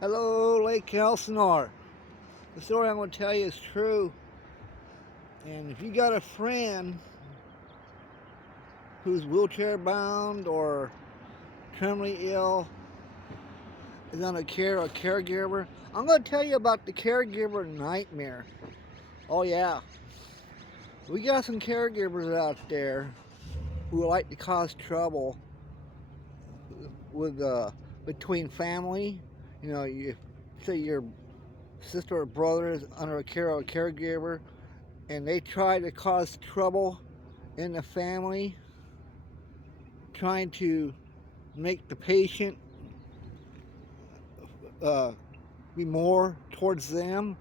Hello, Lake Elsinore. The story I'm going to tell you is true. And if you got a friend who's wheelchair bound or terminally ill, is on a caregiver, I'm going to tell you about the caregiver nightmare. Oh, yeah. We got some caregivers out there who like to cause trouble with between family. You know, you say your sister or brother is under a care of a caregiver, and they try to cause trouble in the family, trying to make the patient uh, be more towards them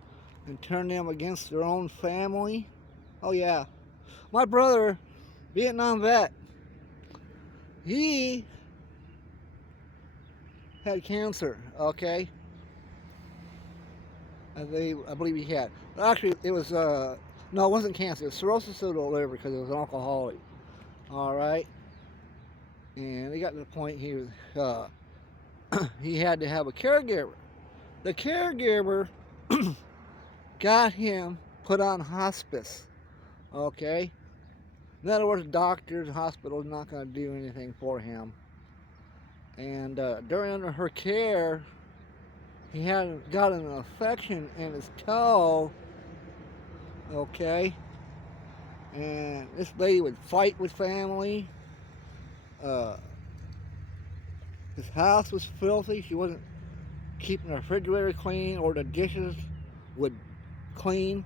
and turn them against their own family. Oh, yeah. My brother, Vietnam vet, he had cancer, okay? I believe he had. Actually, it was, no, it wasn't cancer. It was cirrhosis of the liver because it was an alcoholic. All right? And he got to the point he was, he had to have a caregiver. The caregiver got him put on hospice. Okay? In other words, doctors, hospitals not going to do anything for him. And during her care, he had got an infection in his toe. Okay? And this lady would fight with family. Uh, his house was filthy. She wasn't keeping the refrigerator clean or the dishes would clean.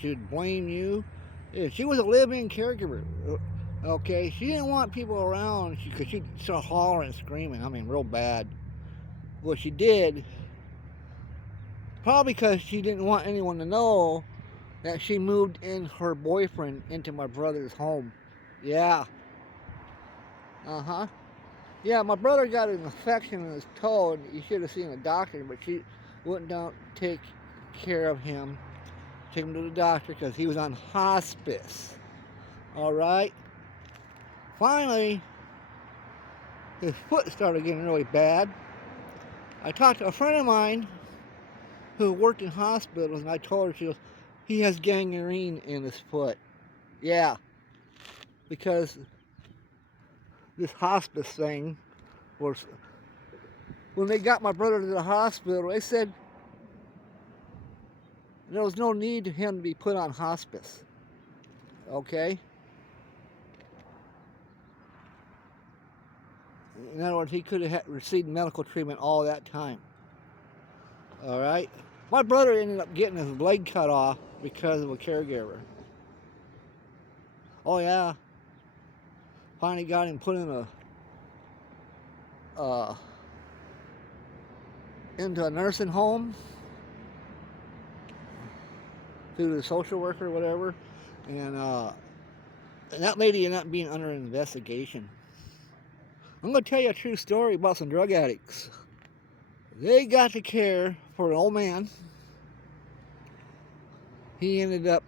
She would blame you. Yeah, she was a living caregiver. Okay, she didn't want people around because she'd start hollering and screaming. I mean, real bad. What she did, probably because she didn't want anyone to know that she moved in her boyfriend into my brother's home. Yeah. Uh-huh. Yeah, my brother got an infection in his toe, and he should have seen a doctor, but she wouldn't take care of him, take him to the doctor because he was on hospice. All right. Finally, his foot started getting really bad. I talked to a friend of mine who worked in hospitals, and I told her, he has gangrene in his foot. Yeah, because this hospice thing was, when they got my brother to the hospital, they said there was no need for him to be put on hospice. Okay? In other words, he could have received medical treatment all that time. All right? My brother ended up getting his leg cut off because of a caregiver. Oh, yeah. Finally got him put in into a nursing home through the social worker or whatever. And that lady ended up being under investigation. I'm going to tell you a true story about some drug addicts. They got to care for an old man. He ended up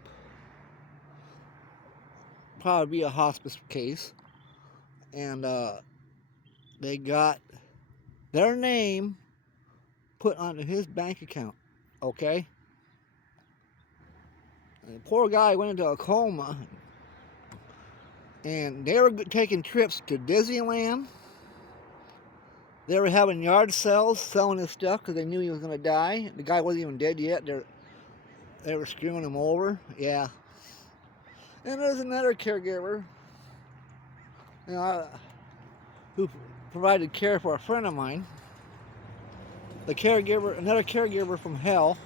probably be a hospice case. And they got their name put onto his bank account. Okay? And the poor guy went into a coma. And they were taking trips to Disneyland. They were having yard sales, selling his stuff because they knew he was going to die. The guy wasn't even dead yet. They were screwing him over. Yeah. And there's another caregiver, you know, who provided care for a friend of mine. Another caregiver from hell.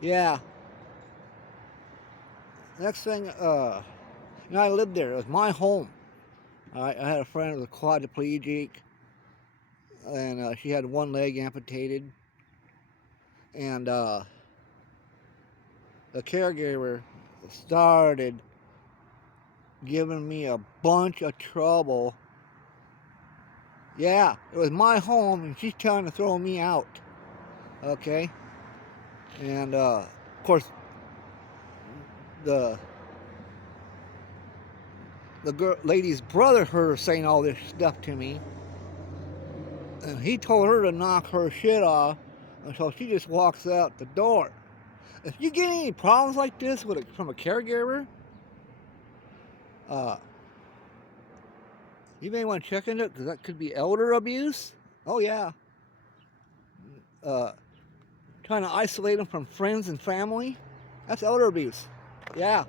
Yeah. Next thing, I lived there. It was my home. I had a friend who was quadriplegic, and she had one leg amputated. And the caregiver started giving me a bunch of trouble. Yeah, it was my home, and she's trying to throw me out. Okay? And, of course, the lady's brother heard her saying all this stuff to me. And he told her to knock her shit off, and so she just walks out the door. If you get any problems like this from a caregiver, you may want to check into it, because that could be elder abuse. Oh yeah. Trying to isolate them from friends and family. That's elder abuse. Yeah.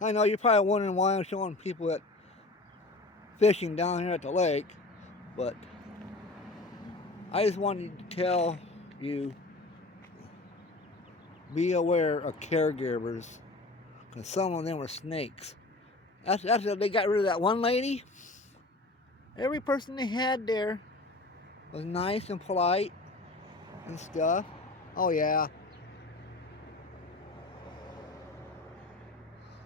I know you're probably wondering why I'm showing people that fishing down here at the lake, but I just wanted to tell you, be aware of caregivers, because some of them are snakes. That's they got rid of that one lady. Every person they had there was nice and polite and stuff. Oh yeah.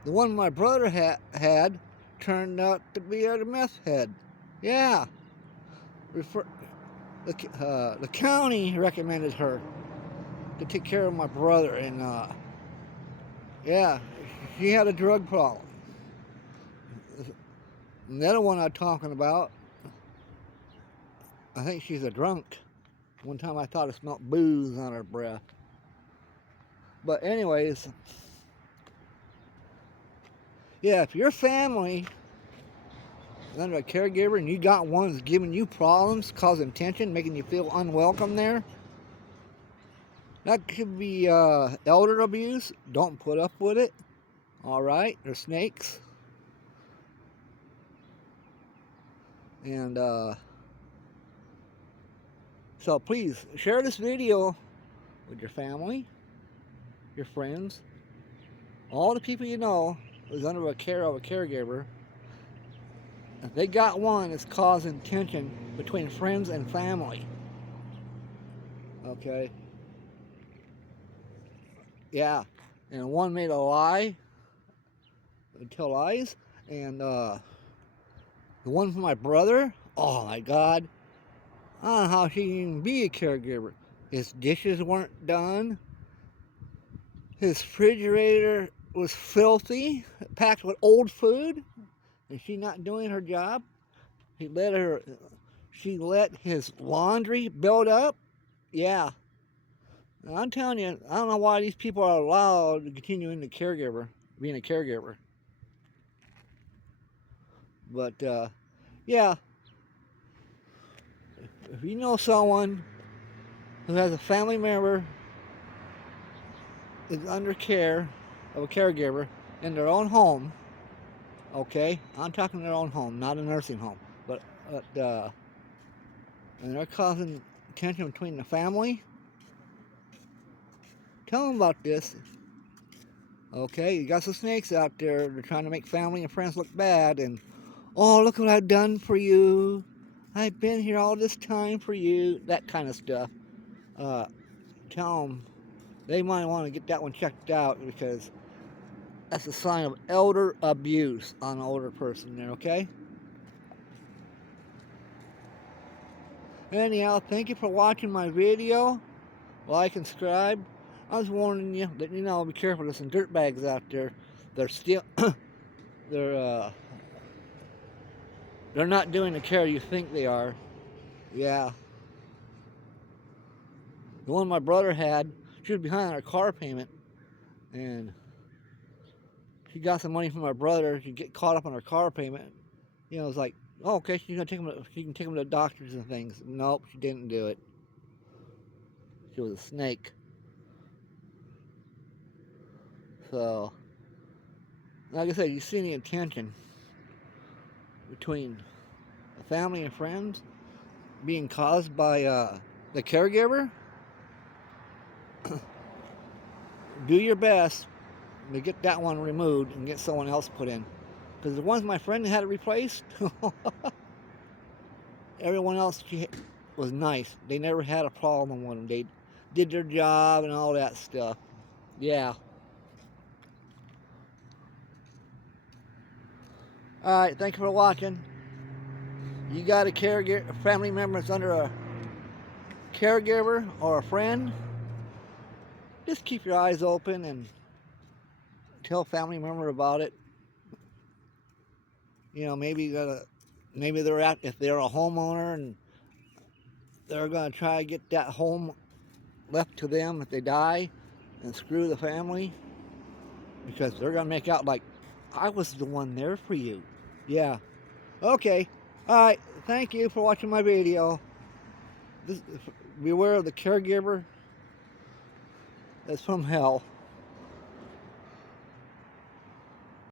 The one my brother had turned out to be a meth head. Yeah. The county recommended her to take care of my brother, and yeah, she had a drug problem. And the other one I'm talking about, I think she's a drunk. One time I thought I smelled booze on her breath. But anyways, yeah, if your family is under a caregiver and you got one that's giving you problems, causing tension, making you feel unwelcome there, that could be elder abuse. Don't put up with it. All right, they're snakes. And so please share this video with your family, your friends, all the people you know who's under a care of a caregiver. If they got one that's causing tension between friends and family, okay? Yeah, and one made a lie, tell lies, and the one from my brother, oh my God, I don't know how she can even be a caregiver. His dishes weren't done. His refrigerator was filthy, packed with old food, and she not doing her job. She let his laundry build up. Yeah. And I'm telling you, I don't know why these people are allowed to continue being a caregiver. But yeah, if you know someone who has a family member is under care of a caregiver in their own home, okay? I'm talking their own home, not a nursing home. But and they're causing tension between the family, tell them about this. Okay, you got some snakes out there. They're trying to make family and friends look bad, and oh, look what I've done for you. I've been here all this time for you. That kind of stuff. Tell them they might want to get that one checked out, because that's a sign of elder abuse on an older person there, okay? Anyhow, thank you for watching my video. Like and subscribe. I was warning you that, be careful. There's some dirtbags out there. They're still, they're not doing the care you think they are. Yeah. The one my brother had, she was behind on her car payment, and she got some money from my brother. She get caught up on her car payment. It was like, oh, okay, she can take him to doctors and things. Nope, she didn't do it. She was a snake. So, like I said, you see the tension between a family and friends being caused by the caregiver. Do your best to get that one removed and get someone else put in. Because the ones my friend had it replaced, everyone else was nice. They never had a problem with them. They did their job and all that stuff. Yeah. Alright, thank you for watching. You got a family member that's under a caregiver or a friend, just keep your eyes open and tell a family member about it. You know, maybe they're out, if they're a homeowner and they're gonna try to get that home left to them if they die and screw the family, because they're gonna make out like I was the one there for you. Yeah. Okay. Alright, thank you for watching my video. Beware of the caregiver that's from hell.